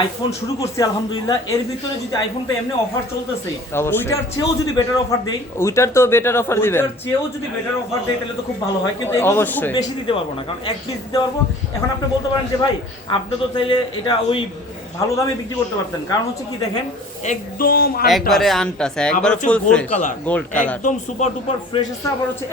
IPhone শুরু করছি আলহামদুলিল্লাহ, এর ভিতরে যদি আইফোনটা এমনি অফার চলতেছে, ওইটার চেয়েও যদি বেটার অফার দেই, ওইটার তো বেটার অফার দিবেন, ওইটার চেয়েও যদি বেটার অফার দেই তাহলে তো খুব ভালো হয়। কিন্তু এগুলো খুব বেশি দিতে পারবো না, কারণ এক পিস দিতে পারবো। এখন আপনি বলতে পারেন যে ভাই আপনি তো চাইলে এটা ওই ভালো দামে বিক্রি করতে পারতেন, কারণ হচ্ছে কি দেখেন একদম একবারে আনটাস, একবারে ফুল ফ্রেশ গোল্ড কালার, একদম সুপার ডুপার ফ্রেশ আছে। আবার হচ্ছে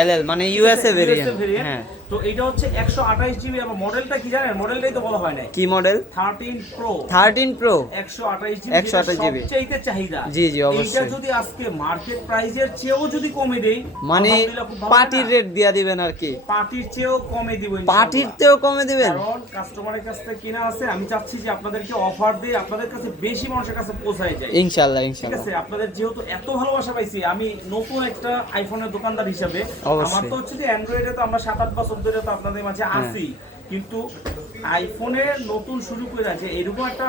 এলএল মানে ইউএসএ ভেরিয়েন্ট। হ্যাঁ, তো এটা হচ্ছে 128 জিবি। আর মডেলটা কি জানেন? মডেলটাই তো বলা হয় না কি model? 13 pro. 13 pro 128 GB, 128 GB সবচেয়ে চাহিদা। জি জি অবশ্যই। এটা যদি আজকে মার্কেট প্রাইসের চেয়েও যদি কমে দেই, মানে পার্টির রেট দিয়া দিবেন আর কি, পার্টির চেয়েও কমে দিব ইনশাআল্লাহ। পার্টির চেয়েও কমে দিবেন, কারণ কাস্টমারের কাছ থেকে কিনা আছে, আমি চাচ্ছি যে আপনাদেরকে অফার দেই, আপনাদের কাছে বেশি মানুষের কাছে পৌঁছায় যায় ইনশাআল্লাহ ঠিক ইনশাআল্লাহ। আছে? আপনাদের যেহেতু এত ভালোবাসা পাইছি, আমি নতুন একটা আইফোনের দোকানদার হিসাবে আমার তো হচ্ছে যে অ্যান্ড্রয়েডে তো আমরা 7-8 বছর ধরে তো আপনাদের মাঝে আছি, কিন্তু আইফোনের নতুন শুরু করে আছে এরকম একটা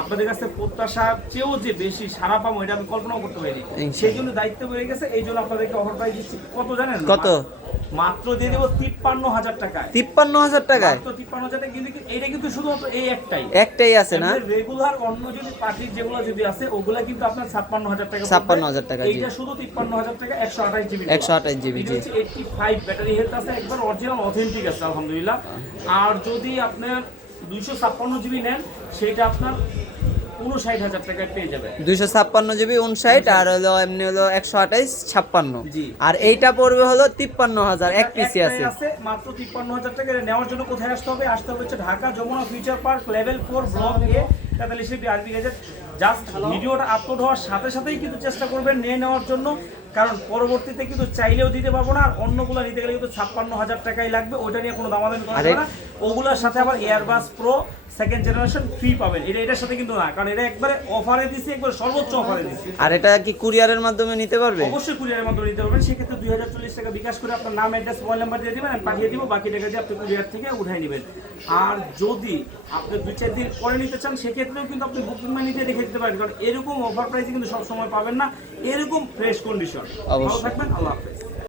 আপনাদের কাছে প্রত্যাশার চেয়েও যে বেশি সারা পাবো এটা আমি কল্পনাও করতে পারিনি। সেই জন্য দায়িত্ব বেড়ে গেছে, এই জন্য আপনাদেরকে অফার প্রাইস দিচ্ছি। কত জানেন? কত? মাত্র দিয়ে দেবো 53,000 টাকায়। 53,000 টাকায়? মাত্র 53,000 টাকা। কিন্তু এটা কিন্তু শুধুমাত্র এই একটাই আছে না? রেগুলার অন্য যদি পার্টির যেগুলো যদি আছে ওগুলা কিন্তু আপনার 56,000 টাকা। 56,000 টাকা জি। এইটা শুধু 53,000 টাকা, 128 জিবি। 128 জিবি জি। 85 ব্যাটারি হেলথ আছে, একবার অরিজিনাল অথেন্টিক আছে আলহামদুলিল্লাহ। আর যদি আপনার 256 জিবি নেন সেটা আপনার 59,000 টাকায় পেয়ে যাবেন। 256 জিবি 59, আর হলো এমনি হলো 128 56 জি। আর এইটা পড়বে হলো 53,000, এক পিসি আছে মাত্র 53,000 টাকা। নেওয়ার জন্য কোথায় আসতে হবে? আসতে হবে হচ্ছে Dhaka Jamuna future park level 4 block A 43 BRB gadget. Just ভিডিওটা আপলোড হওয়ার সাথে সাথেই কিন্তু চেষ্টা করবেন নিয়ে নেওয়ার জন্য, কারণ পরবর্তীতে কিন্তু চাইলেও দিতে পারবো না। আর অন্যগুলো নিতে গেলে কিন্তু 56,000 টাকাই লাগবে, ওইটা নিয়ে কোনো দামাদামি করা যাবে না। ওগুলোর সাথে আবার AirPods pro second generation free পাবেন। এটার সাথে কিন্তু না, কারণ এটা একবারে অফারে দিছি, একবার সর্বোচ্চ অফারে দিছি। আর এটা কি কুরিয়ারের মাধ্যমে নিতে পারবে? অবশ্যই কুরিয়ারের মাধ্যমে নিতে পারবেন। সেক্ষেত্রে 2040 টাকা বিকাশ করে আপনার নাম, অ্যাড্রেস, মোবাইল নাম্বার দিয়ে দিবেন, আমি পাঠিয়ে দিব। বাকি টাকা দিয়ে আপনি কুরিয়ার থেকে উঠাই নেবেন। আর যদি আপনি 2-4 দিন পরে নিতে চান সেক্ষেত্রেও কিন্তু আপনি বুকিং মানি দিয়ে রেখে দিতে পারেন, কারণ এরকম অফার প্রাইসে কিন্তু সব সময় পাবেন না, এরকম ফ্রেশ কন্ডিশন। ভালো থাকবেন, আল্লাহ হাফেজ।